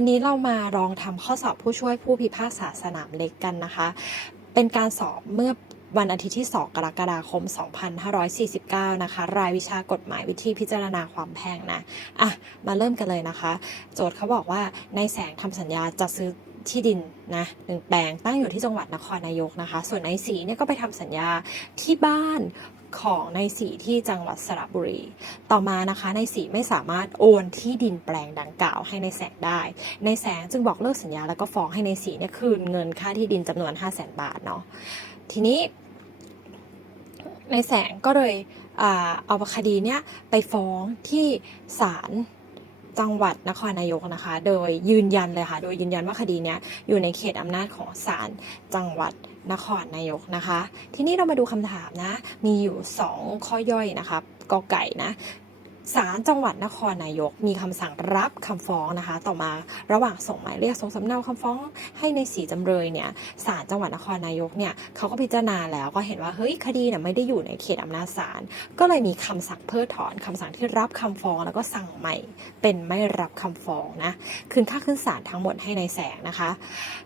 วันนี้เรามาลองทำข้อสอบผู้ช่วยผู้พิพากษาสนามเล็กกันนะคะ เป็นการสอบเมื่อวันอาทิตย์ที่ 2 กรกฎาคม 2549 นะคะ รายวิชากฎหมายวิธีพิจารณาความแพ่งนะ อะ มาเริ่มกันเลยนะคะ โจทย์เขาบอกว่าในแสงทำสัญญาจะซื้อที่ดินนะหนึ่งแปลงตั้งอยู่ที่จังหวัดนครนายกนะคะ ส่วนในสีเนี่ยก็ไปทำสัญญาที่บ้าน ของในสีที่จังหวัดสระบุรี ต่อมานะคะในสีไม่สามารถโอนที่ดินแปลงดังกล่าวให้ในแสงได้ ในแสงจึงบอกเลิกสัญญาแล้วก็ฟ้องให้ในสีเนี่ยคืนเงินค่าที่ดินจำนวน 5 0 0แสนบาทเนาะ ทีนี้ ในแสงก็เลยเอาคดีเนี้ยไปฟ้องที่ศาล จังหวัดนครนายกนะคะ โดยยืนยันเลยค่ะ โดยยืนยันว่าคดีนี้อยู่ในเขตอำนาจของศาลจังหวัดนครนายกนะคะ ทีนี้เรามาดูคำถามนะ มีอยู่ 2 ข้อย่อยนะคะกอไก่นะ ศาลจังหวัดนครนายก มีคำสั่งรับคำฟ้องนะคะ ต่อมาระหว่างส่งหมายเรียกส่งสำเนาคำฟ้องให้ในสีจำเลยเนี่ยศาลจังหวัดนครนายกเนี่ยเขาก็พิจารณาแล้วก็เห็นว่าเฮ้ยคดีเนี่ยไม่ได้อยู่ในเขตอำนาจศาลก็เลยมีคำสั่งเพิกถอนคำสั่งที่รับคำฟ้องแล้วก็สั่งใหม่เป็นไม่รับคำฟ้องนะคืนค่าขึ้นศาลทั้งหมดให้ในแสงนะคะ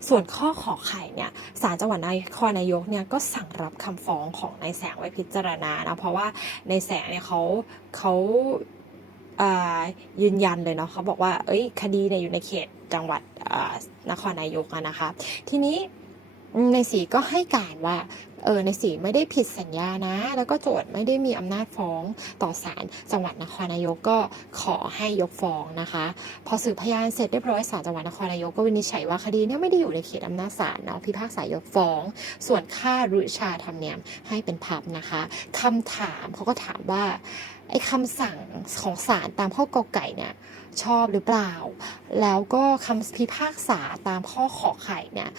ส่วนข้อขอไข่เนี่ยศาลจังหวัดนครนายกเนี่ยก็สั่งรับคำฟ้องของนายแสงไว้พิจารณานะเพราะว่าในแสงเนี่ยเขาเขาอ่า ยืนยันเลยเนาะเขาบอกว่า เอ้ย คดีเนี่ยอยู่ในเขตจังหวัดนครนายกอะนะคะ ทีนี้ในสีก็ให้การว่าเออในสีไม่ได้ผิดสัญญานะ แล้วก็โจทย์ไม่ได้มีอำนาจฟ้องต่อศาลจังหวัดนครนายกก็ขอให้ยกฟ้องนะคะ พอสืบพยานเสร็จเรียบร้อยศาลจังหวัดนครนายกก็วินิจฉัยว่าคดีเนี้ไม่ได้อยู่ในเขตอำนาจศาลเนาะพิพากษายกฟ้อง ส่วนค่ารุชาธรรมเนียมให้เป็นพับนะคะคำถามเขาก็ถามว่า ไอ้คำสั่งของศาลตามข้อกอไก่เนี่ยชอบหรือเปล่า แล้วก็คำพิพากษาตามข้อขอไข่เนี่ย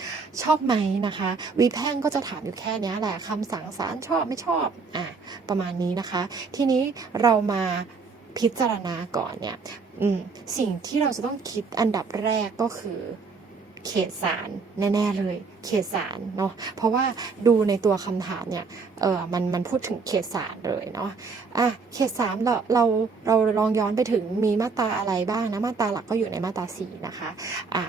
ชอบไหมนะคะ วิแพ่งก็จะถามอยู่แค่นี้แหละคำสั่งศาลชอบไม่ชอบอะประมาณนี้นะคะ ทีนี้เรามาพิจารณาก่อนเนี่ยสิ่งที่เราจะต้องคิดอันดับแรกก็คือ เขตสารแน่ๆเลย เขตสารเนาะเพราะว่าดูในตัวคำถามเนี่ยเออมันมันพูดถึงเขตสารเลยเนาะอะเขตสามเราเราเราลองย้อนไปถึงมีมาตราอะไรบ้างนะมาตราหลักก็อยู่ในมาตราสี่นะคะอะ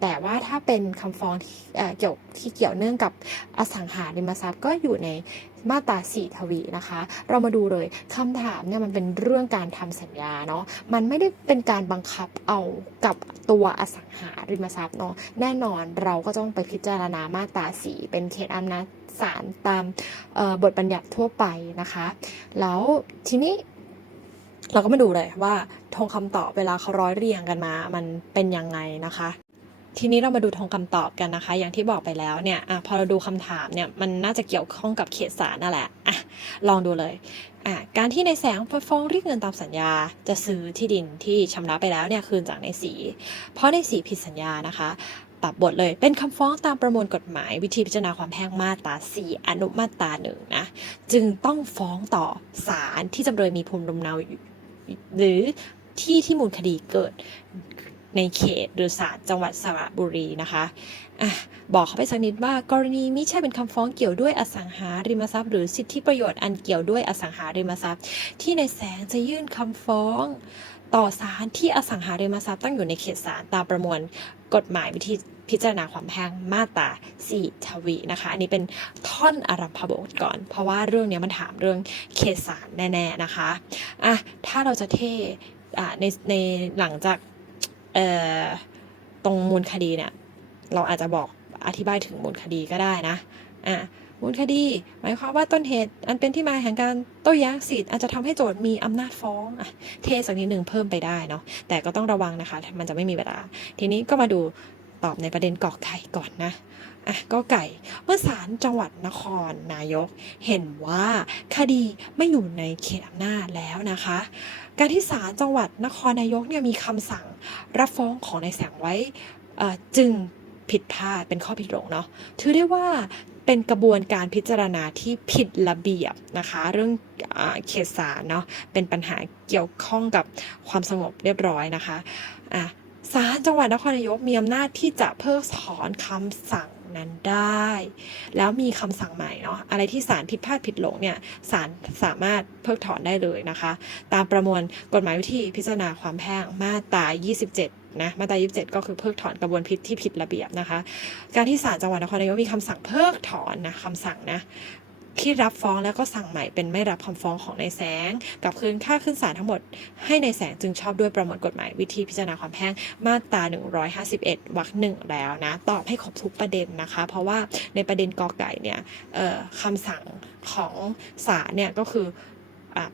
แต่ว่าถ้าเป็นคำฟ้องที่เกี่ยวที่เกี่ยวเนื่องกับอสังหาริมทรัพย์ก็อยู่ในมาตราสี่ทวีนะคะ เรามาดูเลยคำถามเนี่ยมันเป็นเรื่องการทำสัญญาเนาะมันไม่ได้เป็นการบังคับเอากับตัวอสังหาริมทรัพย์เนาะแน่นอนเราก็ต้องไปพิจารณามาตราสีเป็นเขตอำนาจศาลตามบทบัญญัติทั่วไปนะคะ แล้วทีนี้เราก็มาดูเลยว่าทงคำตอบเวลาเขาร้อยเรียงกันมา มันเป็นยังไงนะคะ ทีนี้เรามาดูทงคำตอบกันนะคะ อย่างที่บอกไปแล้วเนี่ยอพอเราดูคำถามเนี่ยมันน่าจะเกี่ยวข้องกับเขตสารนั่นแหละอะลองดูเลยการที่ในแสงฟ้องเรียกเงินตามสัญญา จะซื้อที่ดินที่ชำระไปแล้วเนี่ยคืนจากในสี เพราะในสีผิดสัญญานะคะปรับบทเลยเป็นคำฟ้องตามประมวลกฎหมาย วิธีพิจารณาความแพ่งมาตรา 4 อนุมาตราหนึ่งนะจึงต้องฟ้องต่อศาลที่จำเลยมีภูมิลำเนาหรือที่ที่มูลคดีเกิด ในเขตหรือศาจังหวัดสระบุรีนะคะอะบอกเขาไปสักนิดว่ากรณีมิใช่เป็นคำฟ้องเกี่ยวด้วยอสังหาริมทรัพย์ หรือสิทธิประโยชน์อันเกี่ยวด้วยอสังหาริมทรัพย์ ที่ในแสงจะยื่นคำฟ้องต่อศาลที่อสังหาริมทรัพย์ตั้งอยู่ในเขตศาลตามประมวลกฎหมายวิธีพิจารณาความแพ่งมาตรา4ทวีนะคะ อันนี้เป็นท่อนอารัมพบทก่อน เพราะว่าเรื่องนี้มันถามเรื่องเขตศาลแน่ ๆ นะคะอะถ้าเราจะเทอะในในหลังจาก ตรงมูลคดีเนี่ยเราอาจจะบอกอธิบายถึงมูลคดีก็ได้นะอะมูลคดี หมายความว่าต้นเหตุอันเป็นที่มาแห่งการโต้แย้งสิทธิ์อาจจะทำให้โจทย์มีอำนาจฟ้องอะเทสักนิดหนึ่งเพิ่มไปได้เนาะแต่ก็ต้องระวังนะคะ มันจะไม่มีเวลา ทีนี้ก็มาดูตอบในประเด็นกอกไก่ก่อนนะอะก็ไก่ เมื่อศาลจังหวัดนครนายก เห็นว่าคดีไม่อยู่ในเขตอำนาจแล้วนะคะ การที่ศาลจังหวัดนครนายกเนี่ยมีคำสั่งรับฟ้องของนายแสงไว้จึงผิดพลาดเป็นข้อผิดหลงเนาะถือได้ว่าเป็นกระบวนการพิจารณาที่ผิดระเบียบนะคะ เรื่องอเขตสารเนาะเป็นปัญหาเกี่ยวข้องกับความสงบเรียบร้อยนะคะะศาลจังหวัดนครนายกมีอำนาจที่จะเพิกถอนคำสั่ง นั้นได้ แล้วมีคำสั่งใหม่เนาะอะไรที่ศาลผิดพลาดผิดหลงเนี่ยศาลสามารถเพิกถอนได้เลยนะคะ ตามประมวลกฎหมายวิธีพิจารณาความแพ่งมาตรา 27นะมาตรา27 ก็คือเพิกถอนกระบวนพิษที่ผิดระเบียบนะคะ การที่ศาลจังหวัดนครนายกมีคำสั่งเพิกถอนนะคำสั่งนะ ที่รับฟ้องแล้วก็สั่งใหม่เป็นไม่รับคำฟ้องของนายแสง กับคืนค่าขึ้นศาลทั้งหมดให้ในายแสงจึงชอบด้วยประมวลกฎหมายวิธีพิจารณาความแพ่งมาตรา 151วรรคหนึ่งแล้วนะ ตอบให้ครบทุกประเด็นนะคะ เพราะว่าในประเด็นกอไก่เนี่ยคำสั่งของศาลเนี่ยก็คือ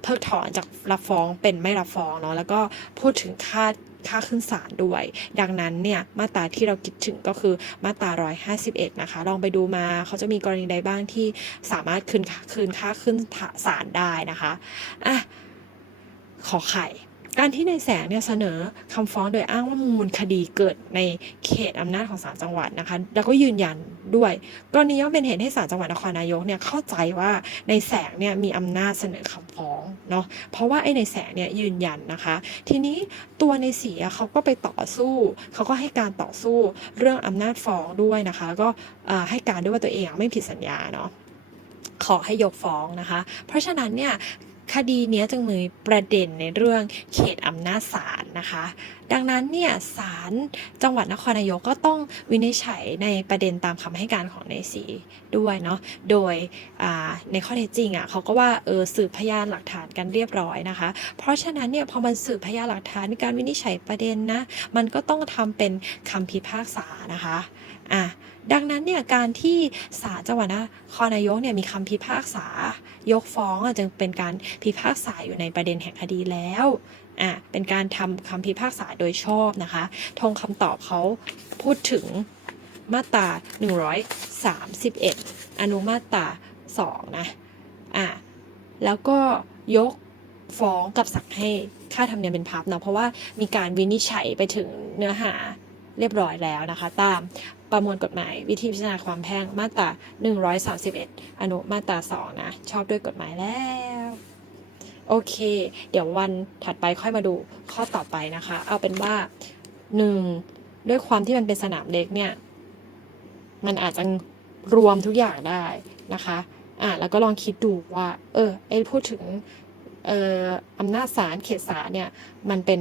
เพิกถอนจากรับฟ้องเป็นไม่รับฟ้องเนาะแล้วก็พูดถึงค่า ค่าขึ้นศาลด้วย ดังนั้นเนี่ยมาตราที่เราคิดถึงก็คือมาตรา 151 นะคะ ลองไปดูมาเขาจะมีกรณีใดบ้างที่สามารถคืนค่าคืนค่าขึ้นศาลได้นะคะอะขอไข่ การที่ในแสงเนี่ยเสนอคำฟ้องโดยอ้างว่ามูลคดีเกิดในเขตอำนาจของศาลจังหวัดนะคะ แล้วก็ยืนยันด้วยกรณีย่อมเป็นเหตุให้ศาลจังหวัดนครนายกเนี่ยเข้าใจว่าในแสงเนี่ยมีอำนาจเสนอคำฟ้องเนาะเพราะว่าไอ้ในแสงเนี่ยยืนยันนะคะ ทีนี้ตัวในเสียเขาก็ไปต่อสู้ เขาก็ให้การต่อสู้เรื่องอำนาจฟ้องด้วยนะคะแล้วก็ให้การด้วยว่าตัวเองไม่ผิดสัญญาเนาะขอให้ยกฟ้องนะคะ เพราะฉะนั้นเนี่ย คดีเนี้ยจึงมีประเด็นในเรื่องเขตอำนาจศาลนะคะดังนั้นเนี่ยศาลจังหวัดนครนายกก็ต้องวินิจฉัยในประเด็นตามคำให้การของนายสีด้วยเนาะโดยในข้อเท็จจริงอะเขาก็ว่าเออสืบพยานหลักฐานกันเรียบร้อยนะคะ เพราะฉะนั้นเนี่ยพอมันสืบพยานหลักฐานมีการวินิจฉัยประเด็นนะมันก็ต้องทำเป็นคำพิพากษานะคะอะดังนั้นเนี่ยการที่ศาลจังหวัดนครนายกเนี่ยมีคำพิพากษายกฟ้องอจึงเป็นการพิพากษาอยู่ในประเด็นแห่งคดีแล้ว อะเป็นการทำคำพิพากษาโดยชอบนะคะทงคำตอบเขาพูดถึงมาตรา 131 อนุมาตรา 2 นะอะแล้วก็ยกฟ้องกับสั่งให้ค่าธรรมเนียมเป็นพับเนาะเพราะว่ามีการวินิจฉัยไปถึงเนื้อหาเรียบร้อยแล้วนะคะ ตามประมวลกฎหมายวิธีพิจารณาความแพ่งมาตรา 131 อนุมาตรา 2 นะ ชอบด้วยกฎหมายแล้ว โอเค เดี๋ยววันถัดไปค่อยมาดูข้อต่อไปนะคะ เอาเป็นว่า 1. ด้วยความที่มันเป็นสนามเล็กเนี่ย มันอาจจะรวมทุกอย่างได้นะคะ อะแล้วก็ลองคิดดูว่า เออไอพูดถึงเอ่ออำนาจศาลเขตศาลเนี่ย มันเป็น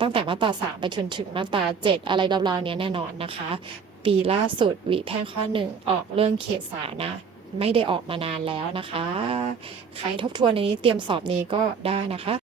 ตั้งแต่มาตราสามไปจนถึงมาตราเจ็ดอะไรราวๆเนี้ยแน่นอนนะคะ ปีล่าสุดวิแพ่งข้อหนึ่งออกเรื่องเขตศาลนะ ไม่ได้ออกมานานแล้วนะคะ ใครทบทวนในนี้เตรียมสอบนี้ก็ได้นะคะ